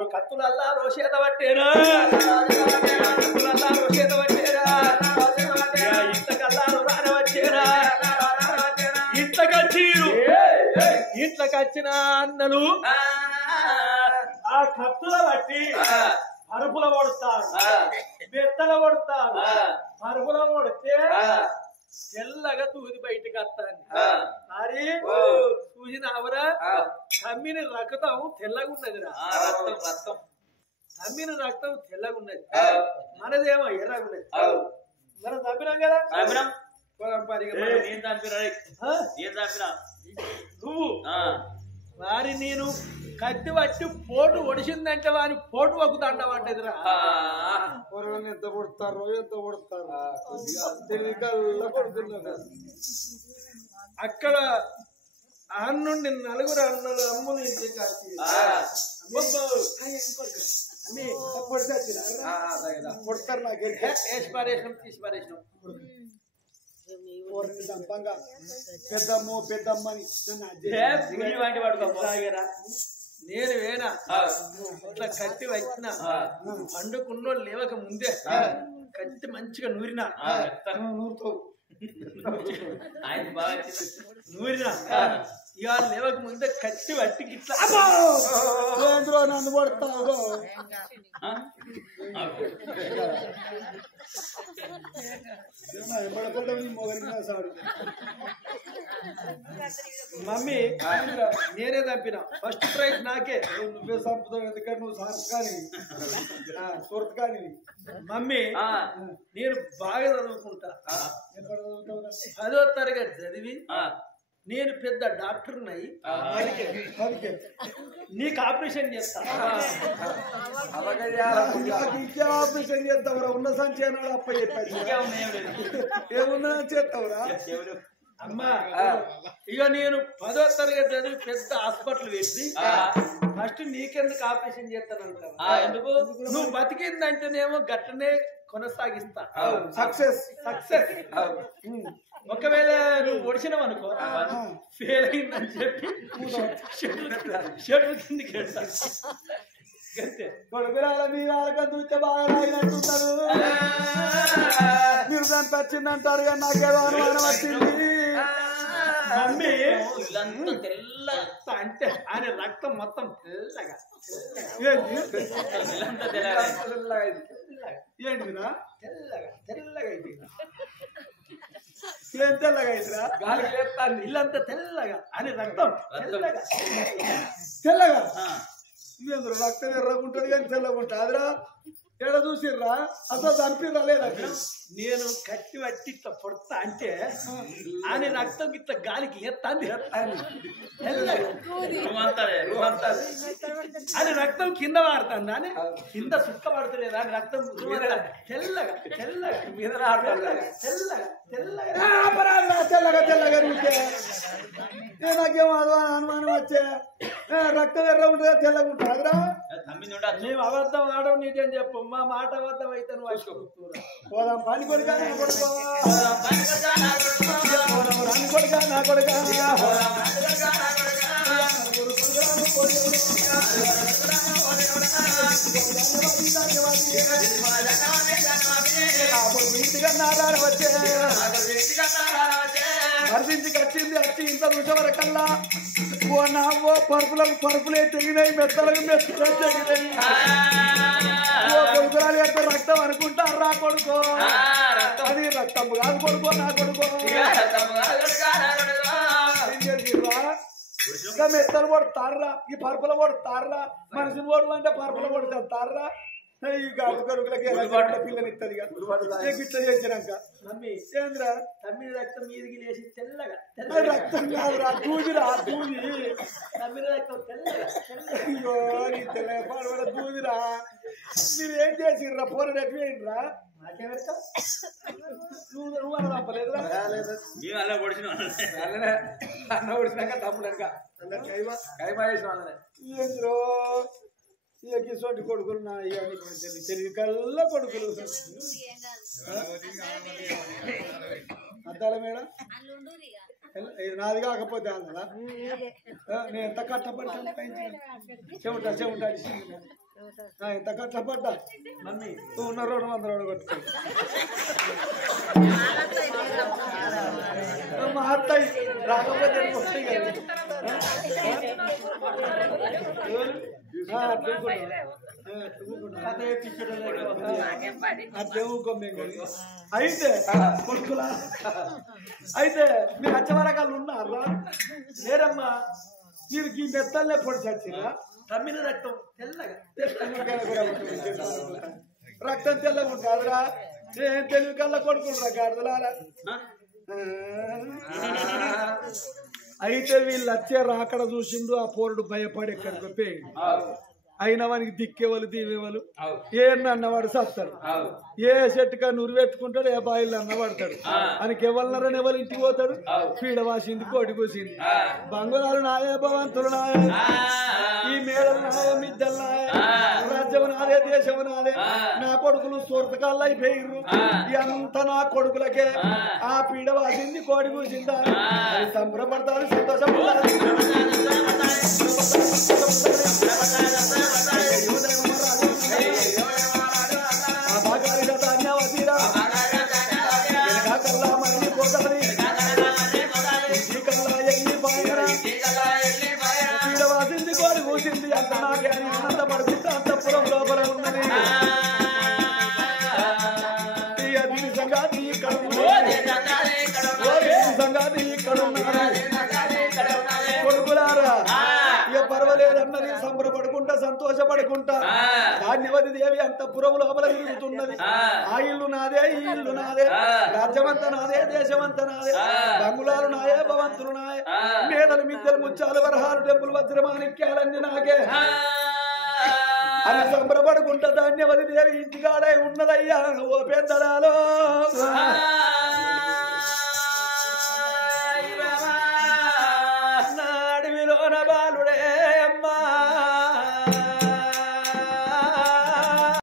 వాళ్ళు కత్తులల్లా రోషేత పట్టేరా కత్తులల్లా రోషేత పట్టేరా ఇంతకల్లాలు రానవచ్చేరా ఇంట్లోకొచ్చిన అన్నలు ఆ కత్తుల బట్టి అరుపుల కొడతారు బెత్తల కొడతారు అరుపుల కొడితే తెల్లగా తూది బయటకు వస్తాను మరి చూసినావరా తమ్మిన రక్తం తెల్లగా ఉన్నదిరా తమ్మిన రక్తం తెల్లగా ఉన్నది మనదేమో ఎర్రగా ఉన్నది మనం తప్పినాం కదా నువ్వు వారి నేను కత్తి పట్టి పోటు ఒడిసిందంటే వారి పోటు వగ్గుతాండవంటదిరా ఎంత కొడతారో కొడుతున్నారు అక్కడ అన్నుండి నలుగురు అన్నలు అమ్ములు ఇంటికి కొడతారు నాకు పెద్దమ్మని నేను వేనా ఇట్లా కత్తి వచ్చిన పండుకున్నోళ్ళు లేవక ముందే కత్తి మంచిగా నూరినా ఆయన బాగా నూరినా ఇవాళ లేవక ముందే కత్తి పట్టికి ఇట్లా నన్ను కొడతావు మమ్మీ నేనే తప్పిన ఫస్ట్ ప్రైజ్ నాకే నువ్వే చంపుతావు ఎందుకంటే నువ్వు సార్ కానీ సురత్ కానీ మమ్మీ నేను బాగా చదువుకుంటా 10వ తరగతి చదివి నేను పెద్ద డాక్టర్ నై నీకు ఆపరేషన్ చేస్తా ఆపరేషన్ చేస్తావురా ఉన్న సంచయనాలు అప్ప ఏమున్నా చేస్తావురా అమ్మా ఇక నేను 10వ తరగతి చదివి పెద్ద హాస్పిటల్ వేసి ఫస్ట్ నీకెందుకు ఆపరేషన్ చేస్తానంటావు ఎందుకు నువ్వు బతికిందంటేనేమో గట్టనే కొనసాగిస్తా సక్సెస్ ఒకవేళ నువ్వు ఒడిచినావు అనుకో ఫెయిల్ అయిందని చెప్పి షెడ్యూల్ కిందికి వెళ్తా కొడుకురాల మీరు వాళ్ళకం చూస్తే బాగా రాయినట్టున్నారు మీరు దాన్ని వచ్చిందంటారు కానీ నాకేదో అనుమానం వచ్చింది మమ్మీ తెల్ల అంటే ఆయన రక్తం మొత్తం తెల్లగా ఏంటిదిరా తెల్లగా అయిపోయింది ఏం తెల్లగా అయితేరా గాలికి లేస్తాను ఇల్లంతా తెల్లగా అని రక్తం తెల్లగా ఇవేంద్ర రక్తం ఎర్రగుంటుంది కానీ తెల్లగుంటుంది అదిరా ఎడ చూసిర్రా అసలు చనిపిర్రా లేదా నేను కట్టి పట్టి ఇట్లా పొడతా అంటే ఆయన రక్తం ఇట్లా గాలికి ఎత్తాంది అని రక్తం కింద వాడుతుంది అని కింద సుక్క పడుతులేదు అని రక్తం తెల్లగా మీద తెల్లగా నాకేమో అనుమానం వచ్చే రక్తం ఎర్ర ఉంటుందా తెల్లగా ఉంటుంది అదిరా మేము అబద్ధం ఆడవు నీకేం చెప్పు మా మాట అబద్ధం అయితే నువ్వు పోదాం పని కొడుకా నా కొడుకో రాని కొడుకా నా కొడుకా ఇంటిగా నాదారు వచ్చే మరిదింటికి వచ్చి ఇంత రుచి వరకల్లా ఓ నావో పరుపులే తెగినాయి మెత్తలకు తెగినాయి కొడుకురాలు ఎంత రక్తం అనుకుంటారా కొడుకో అది రక్తం కాదు కొడుకో నా కొడుకో ఇంకా మెత్తలు కొడతారా ఈ పరుపుల కొడతారా మనిషిని కొడు అంటే పరుపుల కొడతారా ఈ గాడు కొడుకులకి పిల్లలు ఇస్తుంది ఇట్లా చేసినాక ఏంద్రా తమ్మిడి రక్తం మీదికి లేచి తెల్లగా రక్తం కాదురా దూదిరా దూది తమ్మిడి రక్తం తెల్లగా అయ్యో నీ తెల్లగా పాడబడ దూదిరా మీరు ఏం చేసిర్రా పోరాడు ఎట్లా నువ్వు అన్న తప్పలేదురా అన్న ఒడిచినాక తమ్ముడాక కైమా వేసిన ఏంద్రో ఇసోటి కొడుకులు నా తెలివి కల్లా కొడుకులు అద్దాల మేడం ఇది నాది కాకపోతే అన్నదా నేను ఎంత కష్టపడి చెమట ఇంత కష్టపడ్డా మమ్మీ ఉన్న 200 కొట్టుకో మా అత్తయ్య రాకపోతే అయితే కొడుకులా అయితే మీరు అచ్చవరకాలు ఉన్నారా లేరమ్మా మీరు ఈ మెత్తల్లే పొడి చచ్చిరా తమ్మిన రక్తం తెల్లగా రక్తం తెల్లగా కాదురా ఏం తెలివి కల్లా కొడుకుంటారా గాడిదలారా అయితే వీళ్ళు వచ్చే రాకడ చూసిండు ఆ పోరుడు భయపడి ఎక్కడికి పోయి అయిన వానికి దిక్కేవాళ్ళు దీవేవాళ్ళు ఏ అన్నవాడు సత్తాడు ఏ చెట్టుగా నురు పెట్టుకుంటాడు ఏ బాయిలు అన్నవాడతాడు ఆయనకి ఎవరినారని ఎవరు ఇంటికి పోతాడు పీడ వాసింది కోటి కూసింది బంగారాలు నాయే భవంతులు నాయే ఈ మేడలు నాయే మిద్దలు నాయే రాజ్యం నాదే దేశం నాదే నా కొడుకులు సూరతకాళ్ళు అయిపోయిర్రు అంతా నా కొడుకులకే ఆ పీడ వాసింది కోడి కూసిందా అది సంబరపడతారు సంతోషపడతారు పీడవాసింది కోడి కూసింది అంత నాకే ఆనందపడుకుంటే అంతపురం లోపల ఉన్నది సంగాతి ఇక్కడ సంగాతి ఇక్కడ కొడుకులారా ఇక పర్వాలేదన్నది సంబరపడుకుంటా సంతోషపడుకుంటా ధాన్యవతి దేవి అంతపురం లోపల తిరుగుతున్నది ఆ ఇల్లు నాదే ఈ ఇల్లు నాదే రాజ్యమంతా నాదే దేశమంతా నాదే బంగుళాలు నాయే భవంతులు నాయే మేడలు మిద్దెలు ముచ్చాలు వరహాలు డబ్బులు వజ్రమాణిక్యాలన్నీ నాకే అని సంబరపడుకుంటా ధాన్యవతి దేవి ఇంటికాడే ఉన్నదయ్యా ఓ పెద్దలాలో